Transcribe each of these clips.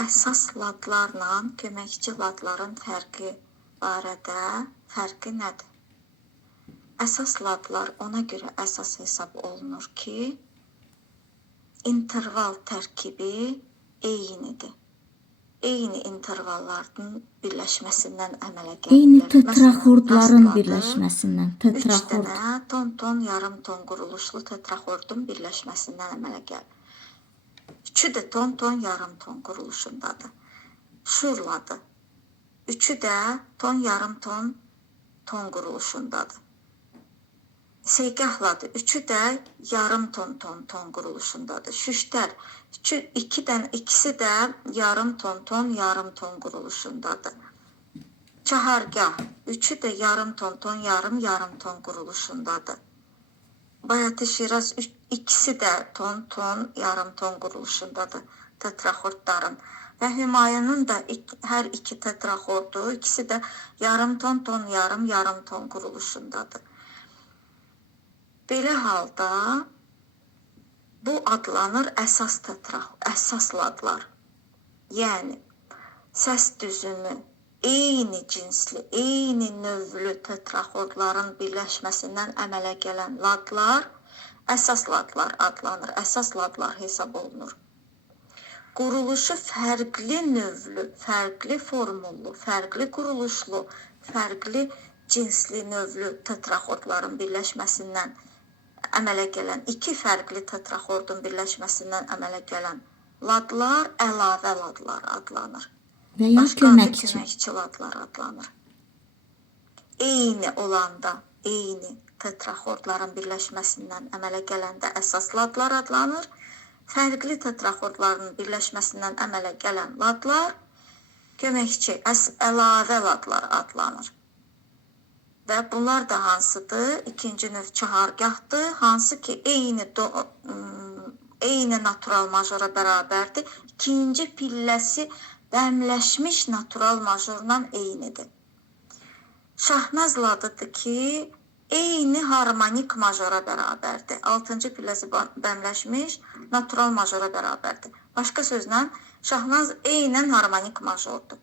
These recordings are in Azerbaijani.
Əsas ladlarla köməkçi ladların fərqi barədə fərqi nədir? Əsas ladlar ona görə əsas hesab olunur ki, interval tərkibi eynidir. Eyni intervalların birləşməsindən əmələ gəlir. Eyni tetraxordların birləşməsindən. 3 dənə ton, yarım ton quruluşlu tetraxordun birləşməsindən əmələ gəlir. 3-ü də ton, yarım ton quruluşundadır. Şurladı. 3-ü də ton, yarım ton quruluşundadır. Seygəhladı. 3-ü də yarım ton quruluşundadır. Şüştər. İkisi də yarım ton, yarım ton quruluşundadır. Çahargah. 3-ü də yarım ton, yarım ton quruluşundadır. Bayatı Şiraz ikisi də ton, yarım ton quruluşundadır tetraxordların. Və Hümayunun da hər iki tetraxordu, ikisi də yarım ton, yarım ton quruluşundadır. Belə halda bu adlanır əsas ladlar. Yəni səs düzümü eyni cinsli, eyni növlü tetraxordların birləşməsindən əmələ gələn ladlar əsas ladlar adlanır, əsas ladlar hesab olunur. Quruluşu fərqli növlü, fərqli formullu, fərqli quruluşlu, fərqli cinsli növlü tetraxordların birləşməsindən əmələ gələn, iki fərqli tetraxordun birləşməsindən əmələ gələn ladlar əlavə ladlar adlanır. Və ya köməkçi ladlar adlanır. Eyni olanda, eyni tetraxordların birləşməsindən əmələ gələndə əsas ladlar adlanır. Fərqli tetraxordların birləşməsindən əmələ gələn ladlar köməkçi, əlavə ladlar adlanır. Və bunlar da hansıdır? İkinci növ çahargahdır, hansı ki eyni natural majora bərabərdir. İkinci pilləsi bəmləşmiş natural majorla eynidir. Şahnaz ladıdır ki, eyni harmonik majora bərabərdir. Altıncı pilləsi bəmləşmiş natural majora bərabərdir. Başqa sözlə, şahnaz eynən harmonik majordur.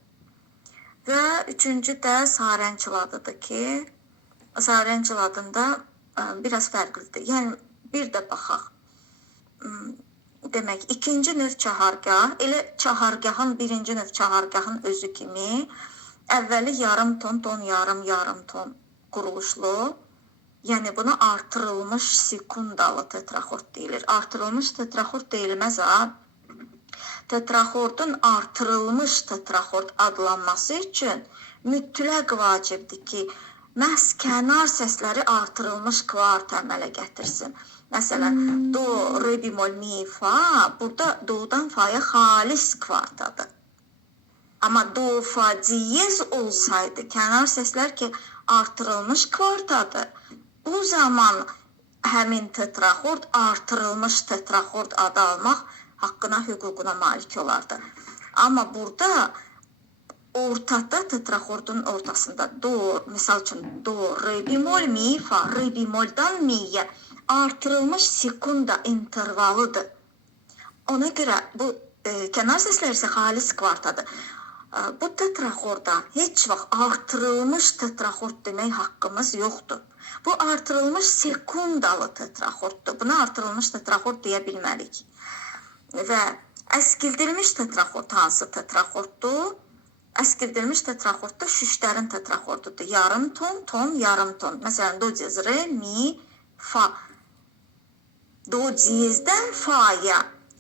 Və üçüncü də sarənç ladıdır ki, sarənç ladında biraz fərqlidir. Yəni, bir də baxaq. Demək, ikinci növ çahargah, elə çahargahın, birinci növ çahargahın özü kimi əvvəli yarım ton, yarım ton quruluşlu, yəni buna artırılmış sekundalı tetraxord deyilir. Artırılmış tetraxord deyilməz ha. Tetraxordun artırılmış tetraxord adlanması üçün mütləq vacibdir ki, məhz kənar səsləri artırılmış kvart əmələ gətirsin. Məsələn, do, re bemol, mi, fa, burada do'dan fa'ya xalis kvartadır. Amma do, fa, diyez olsaydı, kənar səslər ki, artırılmış kvartadır, bu zaman həmin tetraxord artırılmış tetraxord adı almaq haqqına, hüququna malik olardı. Amma burada ortada, tetraxordun ortasında do, misal üçün do, re bemol, mi, fa, re bemoldan mi'yə artırılmış sekunda intervalıdır. Ona görə bu kənar səslər isə xalis kvartadır. Bu tetraxorda heç vaxt artırılmış tetraxord demək haqqımız yoxdur. Bu artırılmış sekundalı tetraxorddur. Buna artırılmış tetraxord deyə bilmərik. Və əskildilmiş tetraxord hansı tetraxorddur? Əskildilmiş tetraxordda şüşlərin tetraxordudur. Yarım ton, yarım ton. Məsələn, do diyez, re, mi, fa. Do diyezdən fa'ya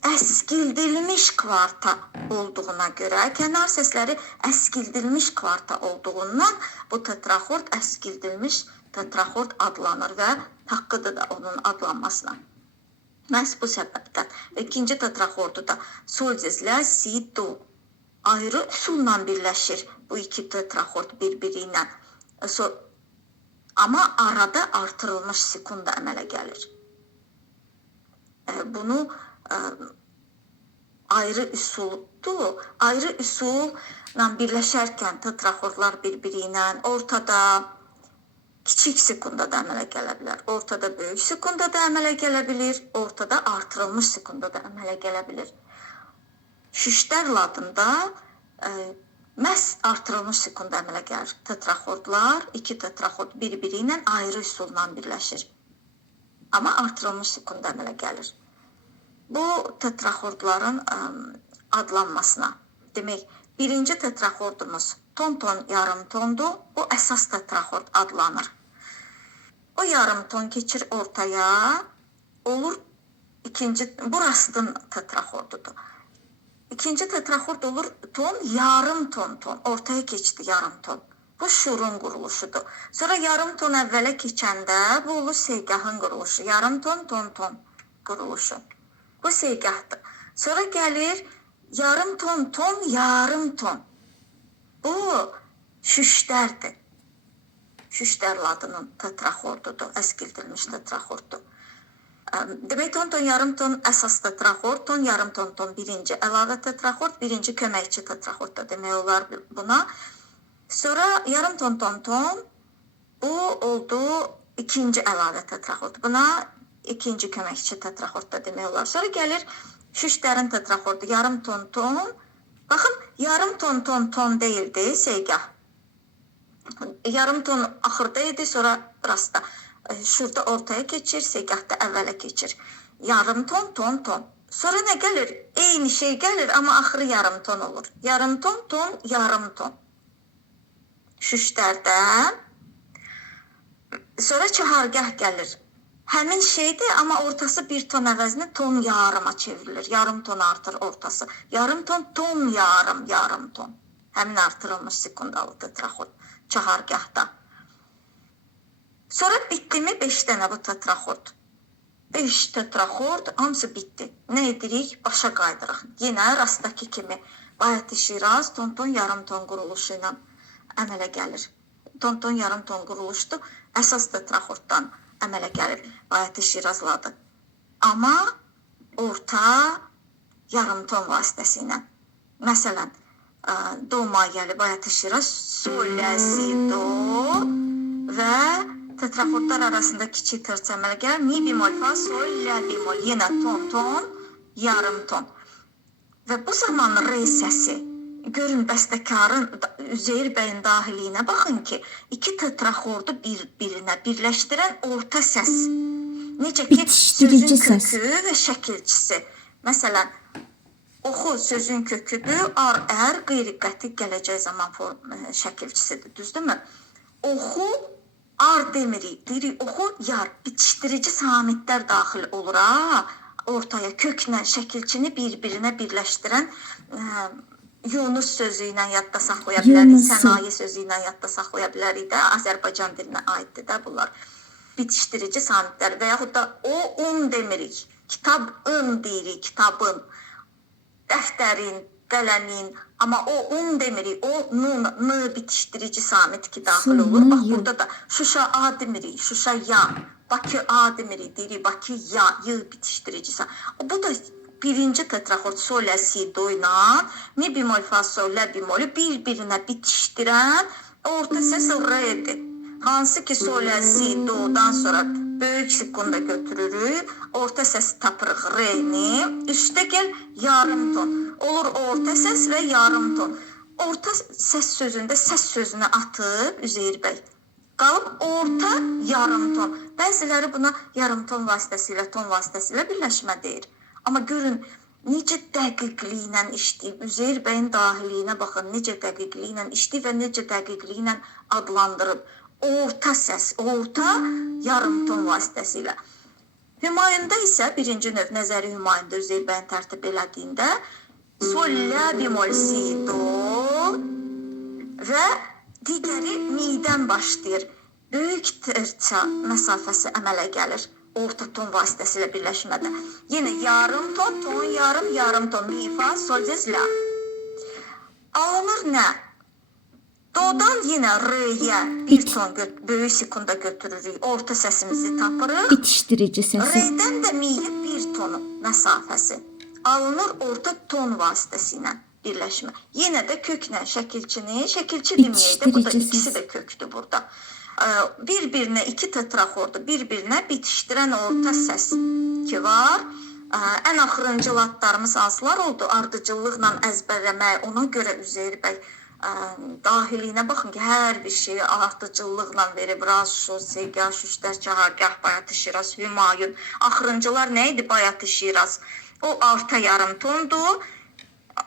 əskildilmiş kvarta olduğuna görə, kənar səsləri əskildilmiş kvarta olduğundan bu tetraxord əskildilmiş tetraxord adlanır və haqqıdır da onun adlanmasına. Məhz bu səbəbdən. İkinci tetraxordu da sol diyezlə, si, do. Ayrı üsulla birləşir bu iki tetraxord bir-biri ilə. Amma arada artırılmış sekunda əmələ gəlir. Bunu ayrı üsuldur. Ayrı üsulla birləşərkən tetraxordlar bir-biri ilə ortada kiçik sekunda da əmələ gələ bilər. Ortada böyük sekunda da əmələ gələ bilir. Ortada artırılmış sekunda da əmələ gələ bilir. Şüştər ladında məhz artırılmış sekunda əmələ gəlir. Tetraxordlar, iki tetraxord bir-biri ilə ayrı üsulla birləşir. Amma artırılmış sekunda əmələ gəlir. Bu tetraxordların adlanmasına, demək, birinci tetraxordumuz ton-ton, yarım tondur. O əsas tetraxord adlanır. O yarım ton keçir ortaya, olur ikinci, bu rastın tetraxordudur. İkinci tetraxord olur ton, yarım ton, ortaya keçdi yarım ton. Bu şurun quruluşudur. Sonra yarım ton əvvələ keçəndə bu olur segahın quruluşu. Yarım ton quruluşu. Bu segahdır. Sonra gəlir yarım ton, yarım ton. Bu şüştərdir. Şüştər ladının tetraxordudur, əskildilmiş tetraxorddur. Demək, ton, yarım ton əsas tetraxord, ton, yarım ton birinci əlavə tetraxord, birinci köməkçi tetraxorddur demək olar buna. Sonra yarım ton, bu oldu ikinci əlavə tetraxord. Buna ikinci köməkçi tetraxord da demək olar. Sonra gəlir şüşlərin tetraxordu, yarım ton. Baxın, yarım ton deyildi segah. Yarım ton axırda idi, sonra rastda. Şurada ortaya keçir, segahda əvvələ keçir. Yarım ton. Sonra nə gəlir? Eyni şey gəlir, amma axırı yarım ton olur. Yarım ton, yarım ton. Şüşlərdə. Sonra çahargah gəlir. Həmin şeydir, amma ortası bir ton əvəzinə ton yarıma çevrilir. Yarım ton artır ortası. Yarım ton, yarım ton. Həmin artırılmış sekundalı tetraxord çahargahda. Sonra bitdi mi 5 dənə bu tetraxord. 5 tetraxord, hamısı bitdi. Nə edirik? Başa qaydırıq. Yenə rastdakı kimi Bayat-ı Şiraz ton, yarım ton quruluşu ilə əmələ gəlir. Ton, yarım ton quruluşdur. Əsas tetraxorddan əmələ gəlir Bayat-ı Şiraz ladı. Amma orta yarım ton vasitəsilə. Məsələn, do mayəli Bayat-ı Şiraz, sol, lə, si, do və tetraxordlar arasında kiçik tərcə əmələ gəlir. Mi bemol, fa, sol, lə bemol. Yenə ton, yarım ton. Və bu zaman re səsi, görün bəstəkarın, Üzeyir bəyin dahiliyinə baxın ki, iki tetraxordu bir-birinə birləşdirən orta səs. Necə ki, sözün kökü və şəkilçisi. Məsələn, oxu sözün köküdür, ar, qeyri-qəti gələcək zaman şəkilçisidir, düzdürmü? Oxu, ar demirik, deyirik, oxu, yar, bitişdirici samitlər daxil olur, ortaya köklə şəkilçini bir-birinə birləşdirən Yunus sözü ilə yadda saxlaya bilərik, sənaye sözü ilə yadda saxlaya bilərik də, Azərbaycan dilinə aiddir də bunlar. Bitişdirici samitlər və yaxud da o, demirik, kitabın deyirik, kitabın, dəftərin, qələmin, amma o, demirik, o, n bitişdirici samit ki daxil olur. Bax, burada da Şuşa a demirik, Şuşa ya, Bakı a demirik, deyirik, Bakı ya, y bitişdirici samit. Bu da birinci tetraxord sol, lə, si, do ilə mi bemol, fa, sol, lə bemolü bir-birinə bitişdirən orta səs re'dir. Hansı ki sol, lə, si, do'dan sonra böyük sekunda götürürük. Orta səsi tapırıq re'ni. Üstə gəl yarım ton. Olur orta səs və yarım ton. Orta səs sözündə səs sözünü atıb Üzeyir bəy. Qalıb orta yarım ton. Bəziləri buna yarım ton vasitəsilə, ton vasitəsilə birləşmə deyir. Amma görün, necə dəqiqliklə işləyib, Üzeyir bəyin dahiliyinə baxın, necə dəqiqliklə işləyib və necə dəqiqliklə adlandırıb. Orta səs, orta yarım ton vasitəsilə. Hümayündə isə birinci növ nəzəri hümayündə Üzeyir bəyin tərtib elədiyində sol, lə, bemol, si, do və digəri midən başlayır. Böyük tərçə məsafəsi əmələ gəlir. Orta ton vasitəsilə birləşmədə. Yenə yarım ton, yarım ton, mi, fa, sol, diez, la. Alınır nə? Do'dan yenə re'yə bir ton böyük sekunda götürürük. Orta səsimizi tapırıq. Bitişdirici səsi. Re'dən də miyə bir tonu məsafəsi. Alınır orta ton vasitəsi ilə birləşmə. Yenə də köklə şəkilçini, şəkilçi deməyək də, bu da ikisi də kökdür burada. Bir-birinə iki tetraxordu bir-birinə bitişdirən orta səs ki var. Ən axırıncı latlarımız hansılar oldu? Ardıcıllıqla əzbərləmək, ona görə Üzeyir bəy dahiliyinə baxın ki, hər bir şeyi ardıcıllıqla verib. Raz, Şur, Segah, Şüştər, Çahargah, Bayatı, Şiraz, Hümayun. Axırıncılar nə idi? Bayatı, Şiraz. O orta yarım tondur.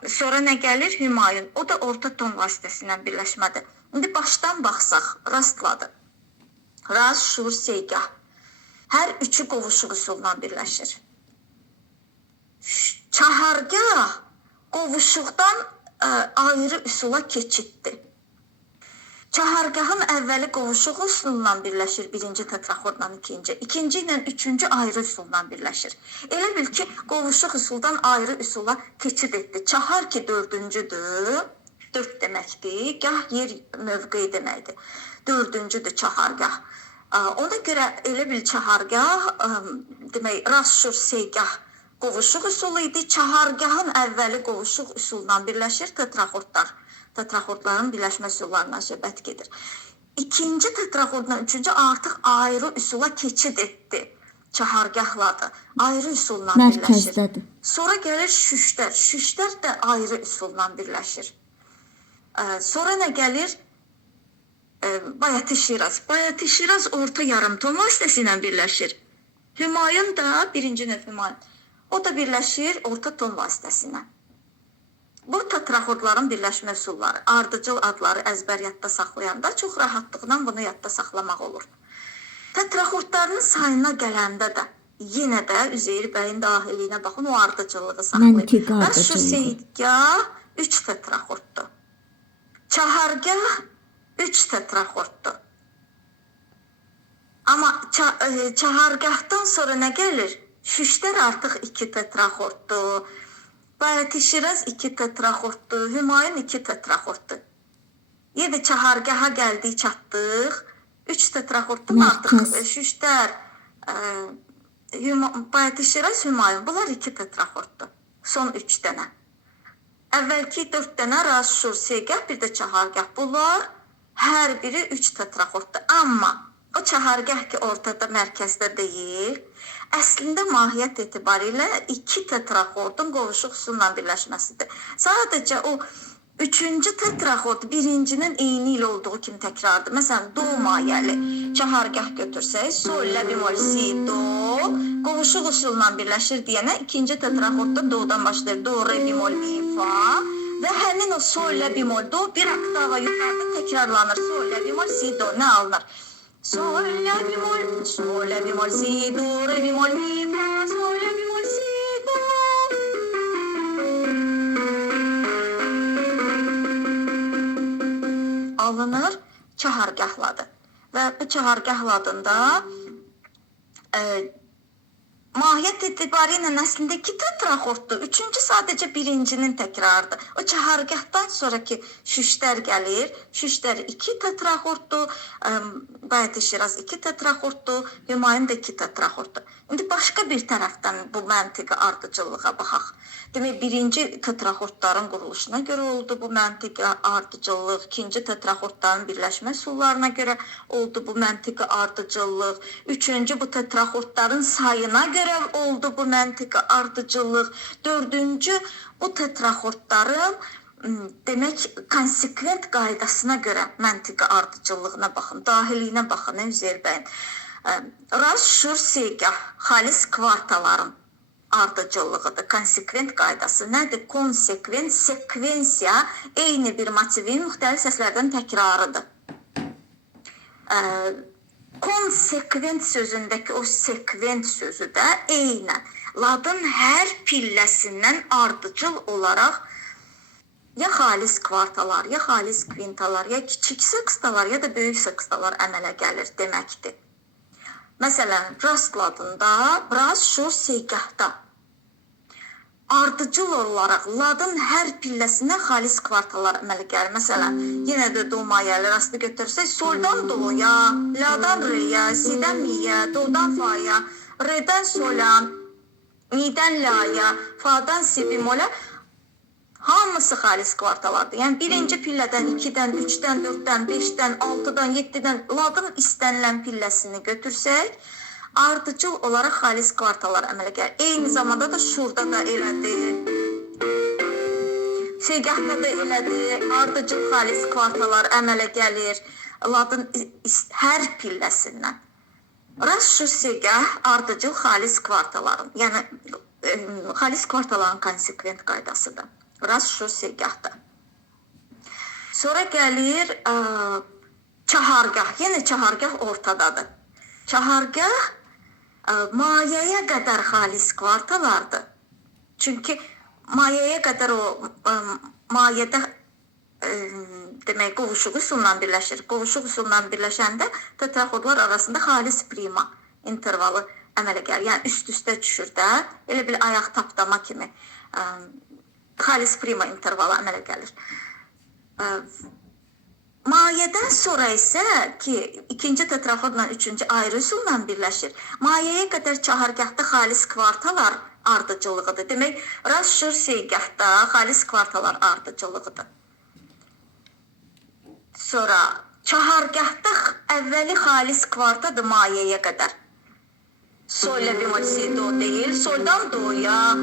Sonra nə gəlir? Hümayun. O da orta ton vasitəsilə birləşmədir. İndi başdan baxsaq, rastladı. Raz, Şur, Segah. Hər üçü qovuşuq üsulla birləşir. Çahargah qovuşuqdan ayrı üsula keçiddir. Çahargahın əvvəli qovuşuq üsulla birləşir, birinci tetraxordla ikinci. İkinci ilə üçüncü ayrı üsulla birləşir. Elə bil ki, qovuşuq üsuldan ayrı üsula keçid etdi. Çahar ki, dördüncüdür, dörd deməkdir, gah yer mövqeyi deməkdir. Dördüncüdür çahargah. Ona görə elə bil çahargah, demək, Raz, Şur, Segah qovuşuq üsulu idi. Çahargahın əvvəli qovuşuq üsulla birləşir tetraxordlar. Tetraxordların birləşmə üsullarına söhbət gedir. İkinci tetraxordla üçüncü artıq ayrı üsula keçid etdi. Çahargahladı. Ayrı üsulla birləşir. Mərkəzdədir. Sonra gəlir şüştər. Şüştər də ayrı üsulla birləşir. Sonra nə gəlir? Bayatı, Şiraz. Bayatı, Şiraz orta yarım ton vasitəsilə birləşir. Hümayun da birinci növ Hümayun. O da birləşir orta ton vasitəsilə. Bu tetraxordların birləşmə üsulları, ardıcıl adları əzbər yadda saxlayanda çox rahatlıqla bunu yadda saxlamaq olur. Tetraxordların sayına gələndə də yenə də Üzeyir bəyin dahiliyinə baxın, o ardıcılığı saxlayır. Məntiqi ardıcılığı. Şu Segah 3 tetraxorddur. Çahargah 3 tetraxorddur. Amma çahargahdan sonra nə gəlir? Şüştər artıq 2 tetraxorddur. Bayatı, Şiraz 2 tetraxorddur. Hümayun 2 tetraxorddur. Yenə çahargaha gəldik, çatdıq. 3 tetraxorddan artıq Şüştər, Bayatı, Şiraz, Hümayun. Bunlar 2 tetraxorddur. Son 3 dənə. Əvvəlki 4 dənə Raz, Şur, Segah, bir də çahargah. Bunlar hər biri 3 tetraxorddur. Amma o çahargah ki ortada, mərkəzdə deyil, əslində mahiyyət etibarilə 2 tetraxordun qovuşuq üsulla birləşməsidir. Sadəcə o üçüncü tetraxord birincinin eyni ilə olduğu kimi təkrardır. Məsələn, do mayəli çahargah götürsək, sol, lə, bemol, si, do, qovuşuq üsulla birləşir deyənə ikinci tetraxordda do'dan başlayır. Do, re, bemol, mi, fa və həmin o sol, lə, bemol, do bir oktava yuxarıda təkrarlanır. Sol, lə, bemol, si, do nə alınır? Sol, la, bemol, si, do, re, bemol, mi, fa, sol, la, bemol, si, do. Alınır, çahargahladı. Və bu çahargahladığında mahiyyət etibarilə əslində 2 tetraxorddur. Üçüncü sadəcə birincinin təkrarıdır. O çahargahdan sonraki şüştər gəlir. Şüştər 2 tetraxorddur. Bayatı, Şiraz 2 tetraxorddur. Hümayun da 2 tetraxorddur. İndi başqa bir tərəfdən bu məntiqi ardıcıllığa baxaq. Demək, birinci tetraxordların quruluşuna görə oldu bu məntiqi ardıcıllıq. İkinci tetraxordların birləşmə üsullarına görə oldu bu məntiqi ardıcıllıq. Üçüncü bu tetraxordların sayına görə oldu bu məntiqi ardıcıllıq. Dördüncü bu tetraxordların demək konsekvent qaydasına görə məntiqi ardıcıllığına baxın, dahiliyinə baxın Üzeyir bəyin. Raz, Şur, Segah xalis kvartaların ardıcıllığıdır. Konsekvent qaydası nədir? Konsekvent, sekvensiya eyni bir motivin müxtəlif səslərdən təkrarıdır. Konsekvent sözündəki o sekvent sözü də eynən ladın hər pilləsindən ardıcıl olaraq ya xalis kvartalar, ya xalis kvintalar, ya kiçik sekstalar, ya da böyük sekstalar əmələ gəlir deməkdir. Məsələn, rastladığında Raz, Şur, Segahda ardıcıl olaraq ladın hər pilləsindən xalis kvartalar əmələ gəlir. Məsələn, yenə də do mayəli rastı götürsək, soldan doya, ladan reyə, sidən miyə, dodan faya, redən sola, midən laya, fadan si bemolə hamısı xalis kvartalardır. Yəni birinci pillədən, 2-dən, 3-dən, 4-dən, 5-dən, 6-dan, 7-dən ladın istənilən pilləsini götürsək, ardıcıl olaraq xalis kvartallar əmələ gəlir. Eyni zamanda da şurada da elədir. Segahda da elədir. Ardıcıl xalis kvartallar əmələ gəlir. Ladın hər pilləsindən. Rast şu segah ardıcıl xalis kvartalların, yəni xalis kvartalların konsekvent qaydasıdır. Rast şu segahda. Sonra gəlir çahargah. Yenə çahargah ortadadır. Çahargah mayəyə qədər xalis kvartalardır. Çünki mayəyə qədər o mayədə demək qovuşuq üsulla birləşir. Qovuşuq üsulla birləşəndə tetraxordlar arasında xalis prima intervalı əmələ gəlir. Yəni üst-üstə düşür də, elə bir ayaq tapdama kimi xalis prima intervalı əmələ gəlir. Mayədən sonra isə ki, ikinci tetraxordla üçüncü ayrı üsulla birləşir. Mayəyə qədər çahargahda xalis kvartalar ardıcıllığıdır. Demək, rast şur segahda xalis kvartalar ardıcıllığıdır. Sonra çahargahda əvvəli xalis kvartadır mayəyə qədər. Sol, la bemol, si, do deyil. Soldan do'ya,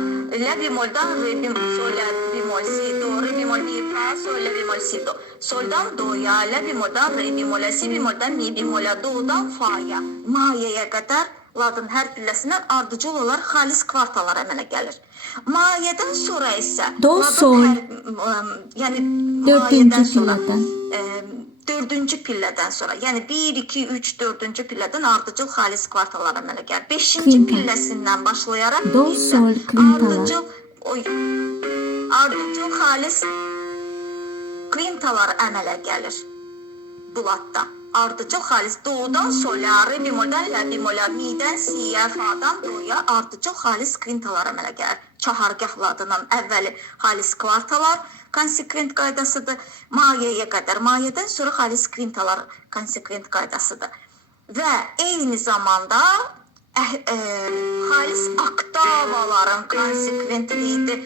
la bemoldan re bemol, sol, la bemol, si, do, re bemol, mi, fa, sol, la bemol, si, do. Soldan do'ya, la bemoldan re bemola, si bemoldan mi bemola, do'dan fa'ya. Mayəyə qədər ladın hər pilləsindən ardıcıl olaraq xalis kvartalar əmələ gəlir. Mayədən sonra isə Do, sol. Yəni Dördüncü pillədən. Dördüncü pillədən sonra, yəni 1, 2, 3, 4-cü pillədən ardıcıl xalis kvartalar əmələ gəlir. 5-ci pilləsindən başlayaraq Do, sol, kvintalar. Ardıcıl xalis kvintalar əmələ gəlir bu ladda. Ardıcıl xalis do'dan sola, re bemoldan la bemola, mi'dən si'yə, fa'dan do'ya ardıcıl xalis kvintalar əmələ gəlir. Çahargah ladının əvvəli xalis kvartalar konsekvent qaydasıdır. Mayəyə qədər, mayədən sonra xalis kvintalar konsekvent qaydasıdır. Və eyni zamanda xalis oktavaların konsekventliyidir.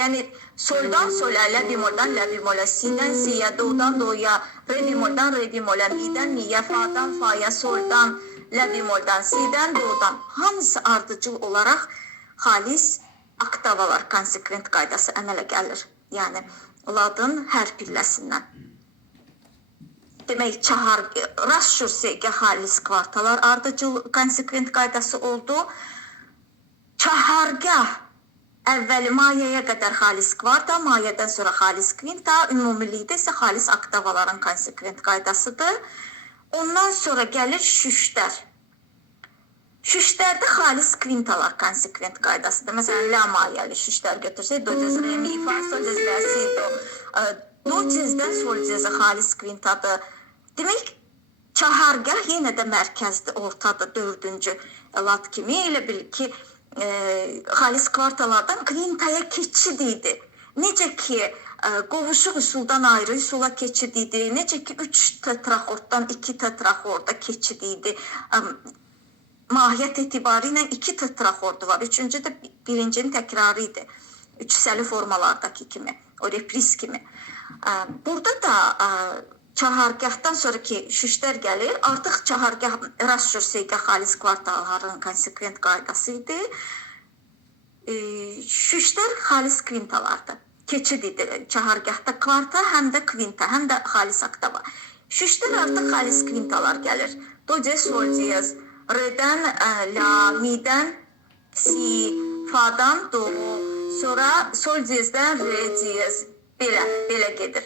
Yəni soldan sola, la bemoldan la bemola, si'dən si'yə, do'dan do'ya, re bemoldan re bemola, mi'dən mi'yə, fa'dan fa'ya, soldan la bemoldan, si'dən do'dan hamısı ardıcıl olaraq xalis oktavalar konsekvent qaydası əmələ gəlir. Yəni ladın hər pilləsindən. Demək, rast şur segah xalis kvartalar ardıcıl konsekvent qaydası oldu. Çahargah əvvəli mayəyə qədər xalis kvarta, mayədən sonra xalis kvinta, ümumilikdə isə xalis oktavaların konsekvent qaydasıdır. Ondan sonra gəlir şüştər. Şüştərdə xalis kvintalar konsekvent qaydasıdır. Məsələn, la mayəli şüştər götürsək, do cez, re, mi, fa, sol cez, la, si, do. Do cezdən sol cezə xalis kvintadır. Demək, çahargah yenə də mərkəzdir, ortadır, dördüncü lad kimi. Elə bil ki, xalis kvartalardan kvintaya keçid idi. Necə ki, qovuşuq üsuldan ayrı üsula keçid idi. Necə ki, 3 tetraxorddan 2 tetraxorda keçid idi. Mahiyyət etibarı ilə 2 tetraxordu var. Üçüncü də birincinin təkrarı idi. Üç hissəli formalardakı kimi, o repris kimi. Burada da çahargahdan sonraki şüştər gəlir. Artıq çahargah rast şur segah xalis kvartalların konsekvent qaydası idi. Şüştər xalis kvintalardır. Keçid idi. Çahargahda kvarta, həm də kvinta, həm də xalis oktava. Şüştər artıq xalis kvintalar gəlir. Do, cez, sol, cez. Re'dən la, mi'dən si, fa'dan do, sonra sol cezdən re cez. Belə gedir.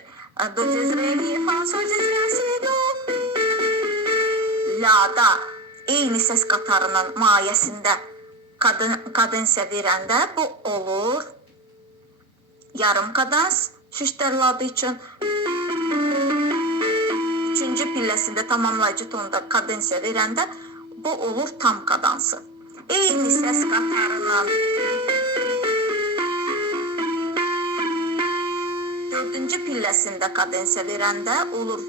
Do cez, re, mi, fa, sol cez, la, si, do. La'da eyni səs qatarının mayəsində kadensiya verəndə bu olur yarım kadans şüştər ladı üçün. Üçüncü pilləsində tamamlayıcı tonda kadensiya verəndə bu olur tam kadansı. Eyni səs qatarının dördüncü pilləsində kadensiya verəndə olur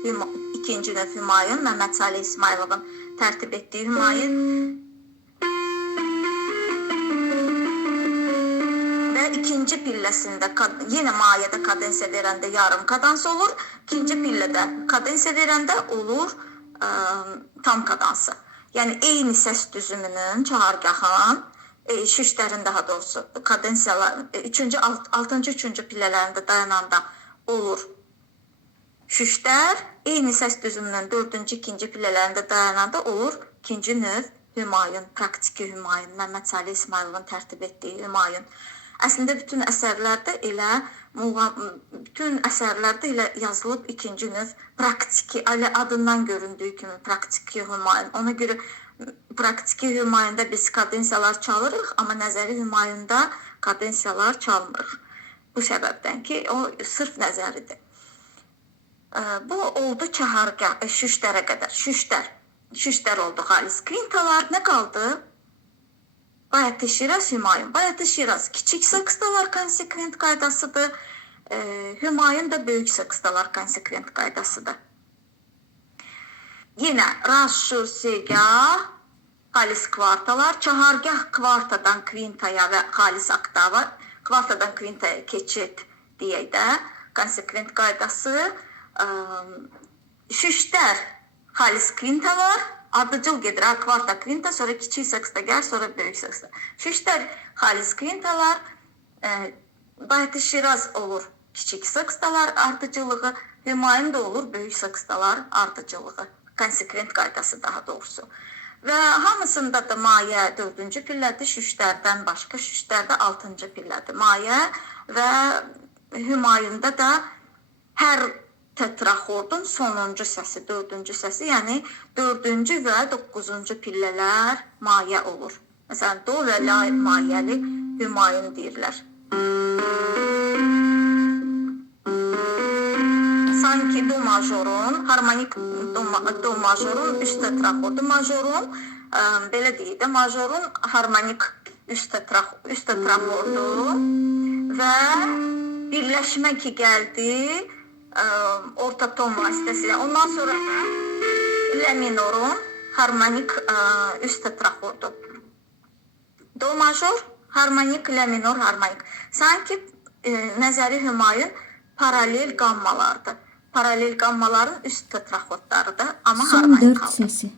ikinci növ Hümayun, Məhəmməd Salih İsmayılovun tərtib etdiyi Hümayun və ikinci pilləsində yenə mayədə kadensiya verəndə yarım kadans olur. İkinci pillədə kadensiya verəndə olur tam kadansı. Yəni eyni səs düzümünün çahargahın şüşlərin daha doğrusu kadensiyalar 3-cü 6-cı 3-cü pillələrində dayananda olur şüşlər, eyni səs düzümünün 4-cü 2-ci pillələrində dayananda olur ikinci növ Hümayun, praktiki Hümayun, Məmməd Salih İsmayılovun tərtib etdiyi Hümayun. Əslində bütün əsərlərdə elə yazılıb ikinci növ praktiki, elə adından göründüyü kimi praktiki Hümayun. Ona görə praktiki Hümayunda biz kadensiyalar çalırıq, amma nəzəri Hümayunda kadensiyalar çalmırıq. Bu səbəbdən ki, o sırf nəzəridir. Bu oldu çahargah, şüşlərə qədər. Şüşlər oldu xalis. Kvintalar nə qaldı? Bayatı Şiraz, Hümayun. Bayatı Şiraz kiçik saksdalar konsekvent qaydasıdır. Hümayun da böyük saksdalar konsekvent qaydasıdır. Yenə rast, şur, segah, xalis kvartalar. Çahargah kvartadan kvintaya və xalis oktava. Kvartadan kvintaya keçid deyək də konsekvent qaydası. Şüşlər xalis kvintalar. Ardıcıl gedir, kvarta kvinta, sonra kiçik saksda gəl, sonra böyük saksda. Şüşlər xalis kvintalar, Bayatı Şiraz olur kiçik saksdalar ardıcılığı, Hümayun da olur böyük saksdalar ardıcılığı, konsekvent qaydası daha doğrusu. Və hamısında da mayə 4-cü pillədir, şüşlərdən başqa, şüşlərdə 6-cı pillədir mayə və Hümayunda da hər tetraxordun sonuncu səsi, 4-cü səsi, yəni 4-cü və 9-cu pillələr mayə olur. Məsələn, do və la mayəli Hümayun deyirlər. Sanki do majorun, harmonik do majorun üst tetraxordu, majorun, belə deyək də, majorun harmonik üst tetraxordu və birləşmə ki gəldi, orta ton vasitəsilə. Ondan sonra la minorun harmonik üst tetraxordu. Do major, harmonik, la minor, harmonik. Sanki nəzəri Hümayun paralel qammalardır. Paralel qammaların üst tetraxordlarıdır, amma Son harmonik 4 qalır. səsi.